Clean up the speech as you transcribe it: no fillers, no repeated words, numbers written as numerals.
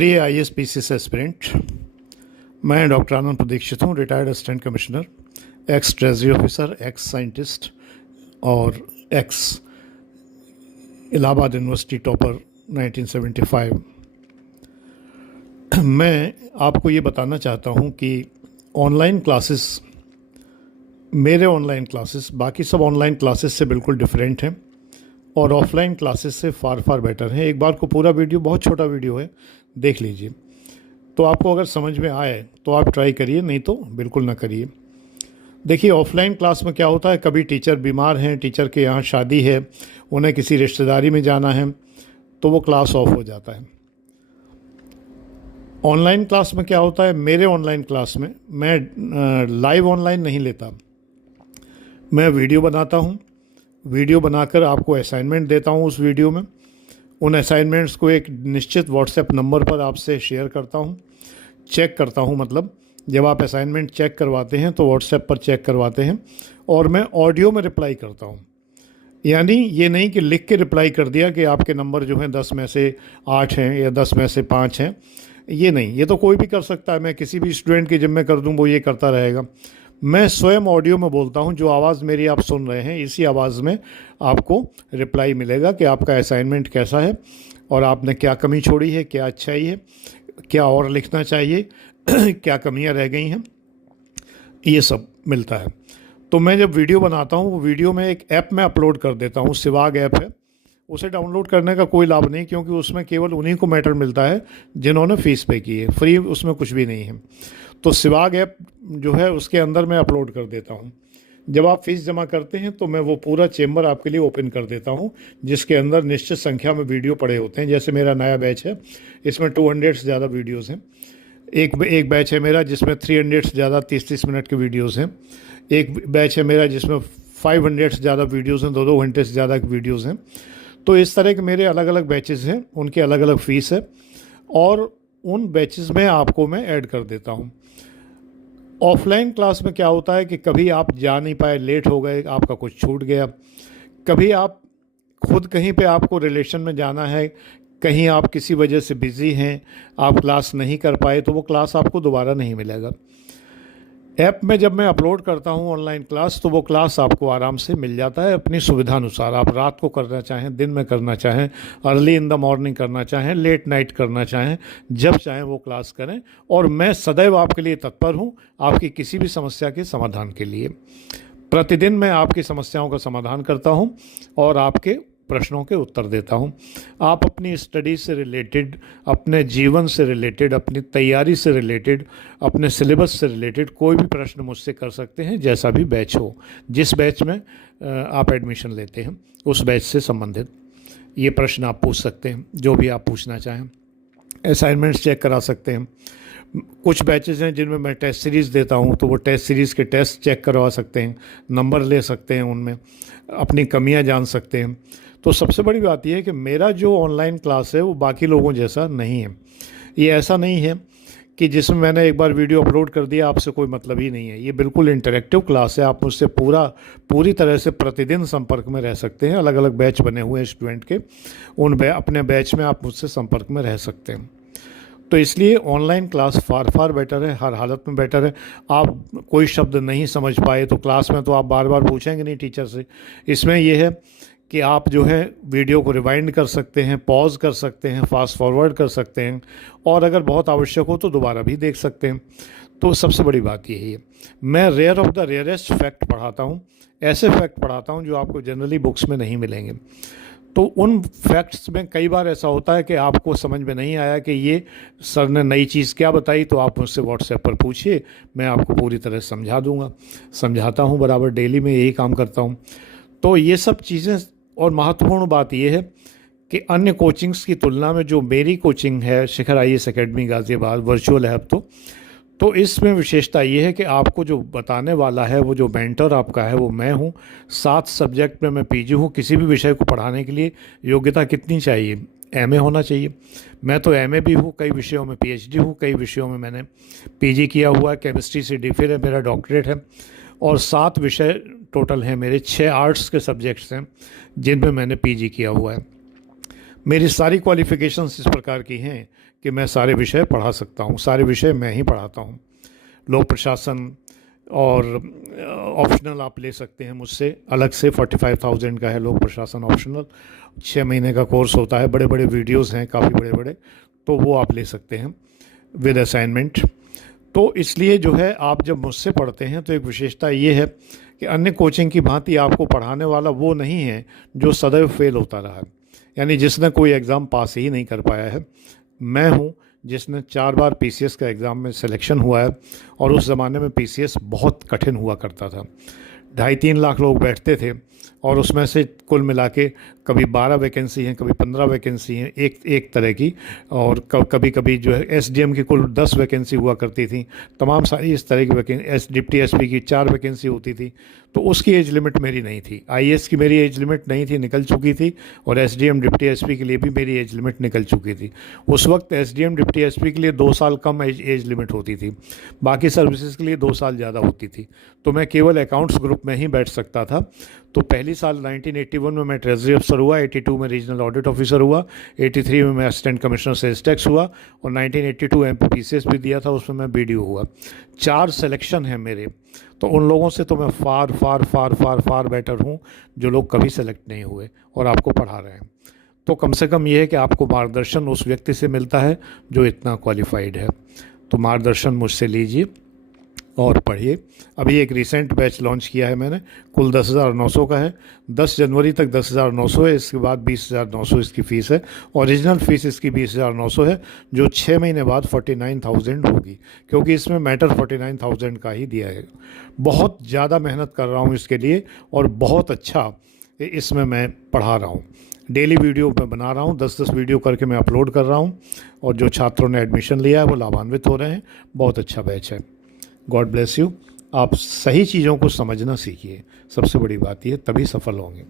प्रिय IAS-PCS aspirant, मैं doctor आनंद प्रदीक्षित हूँ, retired assistant commissioner, x treasury officer, x scientist और एक्स इलाहाबाद यूनिवर्सिटी टॉपर 1975। मैं आपको ये बताना चाहता हूँ कि ऑनलाइन क्लासेस, मेरे ऑनलाइन क्लासेस बाकी सब ऑनलाइन क्लासेस से बिल्कुल डिफरेंट हैं और ऑफलाइन क्लासेस से फार बेटर है। एक बार को पूरा वीडियो, बहुत छोटा वीडियो है, देख लीजिए, तो आपको अगर समझ में आए तो आप ट्राई करिए, नहीं तो बिल्कुल ना करिए। देखिए, ऑफलाइन क्लास में क्या होता है, कभी टीचर बीमार हैं, टीचर के यहाँ शादी है, उन्हें किसी रिश्तेदारी में जाना है, तो वो क्लास ऑफ हो जाता है। ऑनलाइन क्लास में क्या होता है, मेरे ऑनलाइन क्लास में मैं लाइव ऑनलाइन नहीं लेता, मैं वीडियो बनाता हूँ, वीडियो बनाकर आपको असाइनमेंट देता हूँ। उस वीडियो में उन असाइनमेंट्स को एक निश्चित व्हाट्सएप नंबर पर आपसे शेयर करता हूँ, चेक करता हूँ। मतलब जब आप असाइनमेंट चेक करवाते हैं तो व्हाट्सएप पर चेक करवाते हैं और मैं ऑडियो में रिप्लाई करता हूँ। यानी ये नहीं कि लिख के रिप्लाई कर दिया कि आपके नंबर जो हैं 10 में से 8 हैं या 10 में से 5 हैं, ये नहीं, ये तो कोई भी कर सकता है। मैं किसी भी स्टूडेंट के जिम्मे कर दूँ, वो ये करता रहेगा। मैं स्वयं ऑडियो में बोलता हूं, जो आवाज़ मेरी आप सुन रहे हैं, इसी आवाज़ में आपको रिप्लाई मिलेगा कि आपका असाइनमेंट कैसा है और आपने क्या कमी छोड़ी है, क्या अच्छाई है, क्या और लिखना चाहिए, क्या कमियां रह गई हैं, ये सब मिलता है। तो मैं जब वीडियो बनाता हूं, वो वीडियो में एक ऐप में अपलोड कर देता हूं, सिवाग ऐप है। उसे डाउनलोड करने का कोई लाभ नहीं, क्योंकि उसमें केवल उन्हीं को मैटर मिलता है जिन्होंने फ़ीस पे की है, फ्री उसमें कुछ भी नहीं है। तो सिवाग ऐप जो है उसके अंदर मैं अपलोड कर देता हूँ। जब आप फ़ीस जमा करते हैं तो मैं वो पूरा चेम्बर आपके लिए ओपन कर देता हूँ, जिसके अंदर निश्चित संख्या में वीडियो पड़े होते हैं। जैसे मेरा नया बैच है, इसमें 200 से ज़्यादा वीडियोज़ हैं। एक बैच है मेरा जिसमें 300 से ज़्यादा 30-30 मिनट के वीडियोज़ हैं। एक बैच है मेरा जिसमें 500 से ज़्यादा वीडियोज़ हैं, 2-2 घंटे से ज़्यादा वीडियोज़ हैं। तो इस तरह के मेरे अलग अलग बैचेज़ हैं, उनकी अलग अलग फ़ीस है और उन बैचेज़ में आपको मैं ऐड कर देता हूँ। ऑफलाइन क्लास में क्या होता है कि कभी आप जा नहीं पाए, लेट हो गए, आपका कुछ छूट गया, कभी आप खुद कहीं पे आपको रिलेशन में जाना है, कहीं आप किसी वजह से बिज़ी हैं, आप क्लास नहीं कर पाए, तो वो क्लास आपको दोबारा नहीं मिलेगा। ऐप में जब मैं अपलोड करता हूँ ऑनलाइन क्लास, तो वो क्लास आपको आराम से मिल जाता है अपनी सुविधा अनुसार। आप रात को करना चाहें, दिन में करना चाहें, अर्ली इन द मॉर्निंग करना चाहें, लेट नाइट करना चाहें, जब चाहें वो क्लास करें। और मैं सदैव आपके लिए तत्पर हूँ, आपकी किसी भी समस्या के समाधान के लिए। प्रतिदिन मैं आपकी समस्याओं का समाधान करता हूँ और आपके प्रश्नों के उत्तर देता हूं। आप अपनी स्टडी से रिलेटेड, अपने जीवन से रिलेटेड, अपनी तैयारी से रिलेटेड, अपने सिलेबस से रिलेटेड कोई भी प्रश्न मुझसे कर सकते हैं, जैसा भी बैच हो। जिस बैच में आप एडमिशन लेते हैं उस बैच से संबंधित ये प्रश्न आप पूछ सकते हैं, जो भी आप पूछना चाहें। असाइनमेंट्स चेक करा सकते हैं। कुछ बैचेज़ हैं जिनमें मैं टेस्ट सीरीज़ देता हूं, तो वो टेस्ट सीरीज़ के टेस्ट चेक करवा सकते हैं, नंबर ले सकते हैं, उनमें अपनी कमियां जान सकते हैं। तो सबसे बड़ी बात यह है कि मेरा जो ऑनलाइन क्लास है वो बाकी लोगों जैसा नहीं है। ये ऐसा नहीं है कि जिसमें मैंने एक बार वीडियो अपलोड कर दिया, आपसे कोई मतलब ही नहीं है। ये बिल्कुल इंटरेक्टिव क्लास है। आप मुझसे पूरी तरह से प्रतिदिन संपर्क में रह सकते हैं। अलग अलग बैच बने हुए हैं स्टूडेंट के, अपने बैच में आप मुझसे संपर्क में रह सकते हैं। तो इसलिए ऑनलाइन क्लास फार बेटर है, हर हालत में बेटर है। आप कोई शब्द नहीं समझ पाए तो क्लास में तो आप बार बार पूछेंगे नहीं टीचर से। इसमें यह है कि आप जो है वीडियो को रिवाइंड कर सकते हैं, पॉज कर सकते हैं, फास्ट फॉरवर्ड कर सकते हैं और अगर बहुत आवश्यक हो तो दोबारा भी देख सकते हैं। तो सबसे बड़ी बात यही है। मैं rare of the rarest fact पढ़ाता हूँ, ऐसे फैक्ट पढ़ाता हूँ जो आपको जनरली बुक्स में नहीं मिलेंगे। तो उन फैक्ट्स में कई बार ऐसा होता है कि आपको समझ में नहीं आया कि ये सर ने नई चीज़ क्या बताई, तो आप मुझसे व्हाट्सएप पर पूछिए, मैं आपको पूरी तरह समझा दूंगा। समझाता हूँ बराबर, डेली में यही काम करता हूँ। तो ये सब चीज़ें, और महत्वपूर्ण बात यह है कि अन्य कोचिंग्स की तुलना में जो मेरी कोचिंग है, शिखर IAS एकेडमी गाज़ियाबाद, वर्चुअल है अब तो इसमें विशेषता ये है कि आपको जो बताने वाला है, वो जो मेंटर आपका है, वो मैं हूँ। 7 सब्जेक्ट में मैं PG हूँ। किसी भी विषय को पढ़ाने के लिए योग्यता कितनी चाहिए? MA होना चाहिए। मैं तो MA भी हूँ, कई विषयों में PhD हूँ, कई विषयों में मैंने PG किया हुआ है। केमिस्ट्री से DPhil है, मेरा डॉक्टरेट है और 7 विषय टोटल हैं मेरे। 6 आर्ट्स के सब्जेक्ट्स हैं जिन पे मैंने PG किया हुआ है। मेरी सारी क्वालिफ़िकेशंस इस प्रकार की हैं कि मैं सारे विषय पढ़ा सकता हूँ, सारे विषय मैं ही पढ़ाता हूँ। लोक प्रशासन और ऑप्शनल आप ले सकते हैं मुझसे, अलग से 45,000 का है लोक प्रशासन ऑप्शनल, 6 महीने का कोर्स होता है, बड़े बड़े वीडियोस हैं, काफ़ी बड़े बड़े, तो वो आप ले सकते हैं विद असाइनमेंट। तो इसलिए जो है आप जब मुझसे पढ़ते हैं तो एक विशेषता ये है कि अन्य कोचिंग की भांति आपको पढ़ाने वाला वो नहीं है जो सदैव फेल होता रहा है, यानी जिसने कोई एग्ज़ाम पास ही नहीं कर पाया है। मैं हूँ जिसने 4 बार पीसीएस का एग्ज़ाम में सिलेक्शन हुआ है, और उस ज़माने में पीसीएस बहुत कठिन हुआ करता था। 2.5-3 लाख लोग बैठते थे और उसमें से कुल मिला के कभी 12 वैकेंसी हैं, कभी 15 वैकेंसी हैं एक तरह की, और कभी कभी जो है एसडीएम की कुल 10 वैकेंसी हुआ करती थी, तमाम सारी इस तरह की वैकेंसी, डिप्टी एसपी की 4 वैकेंसी होती थी। तो उसकी एज लिमिट मेरी नहीं थी, आईएएस की मेरी एज लिमिट नहीं थी, निकल चुकी थी, और एसडीएम डिप्टी एसपी के लिए भी मेरी एज लिमिट निकल चुकी थी। उस वक्त एसडीएम डिप्टी एसपी के लिए 2 साल कम एज लिमिट होती थी, बाकी सर्विसेज के लिए 2 साल ज़्यादा होती थी। तो मैं केवल अकाउंट्स ग्रुप में ही बैठ सकता था। तो पहली साल 1981 में मैं ट्रेजरी अफसर हुआ, 82 में रीजनल ऑडिट ऑफिसर हुआ, 83 में मैं असिस्टेंट कमिश्नर सेल्स टैक्स हुआ, और 1982 एमपीपीसीएस भी दिया था, उसमें मैं बीडीओ हुआ। 4 सिलेक्शन हैं मेरे। तो उन लोगों से तो मैं फार फार फार फार फार बेटर हूँ जो लोग कभी सेलेक्ट नहीं हुए और आपको पढ़ा रहे हैं। तो कम से कम ये है कि आपको मार्गदर्शन उस व्यक्ति से मिलता है जो इतना क्वालिफाइड है। तो मार्गदर्शन मुझसे लीजिए और पढ़िए। अभी एक रिसेंट बैच लॉन्च किया है मैंने, कुल 10,900 का है। 10 जनवरी तक 10,900 है, इसके बाद 20,900 इसकी फ़ीस है। ओरिजिनल फ़ीस इसकी 20,900 है, जो 6 महीने बाद 49,000 होगी, क्योंकि इसमें मैटर 49,000 का ही दिया है। बहुत ज़्यादा मेहनत कर रहा हूँ इसके लिए, और बहुत अच्छा इसमें मैं पढ़ा रहा हूँ। डेली वीडियो मैं बना रहा हूँ, 10-10 वीडियो करके मैं अपलोड कर रहा हूँ, और जो छात्रों ने एडमिशन लिया है वो लाभान्वित हो रहे हैं। बहुत अच्छा बैच है। God bless you. आप सही चीज़ों को समझना सीखिए, सबसे बड़ी बात ये, तभी सफल होंगे।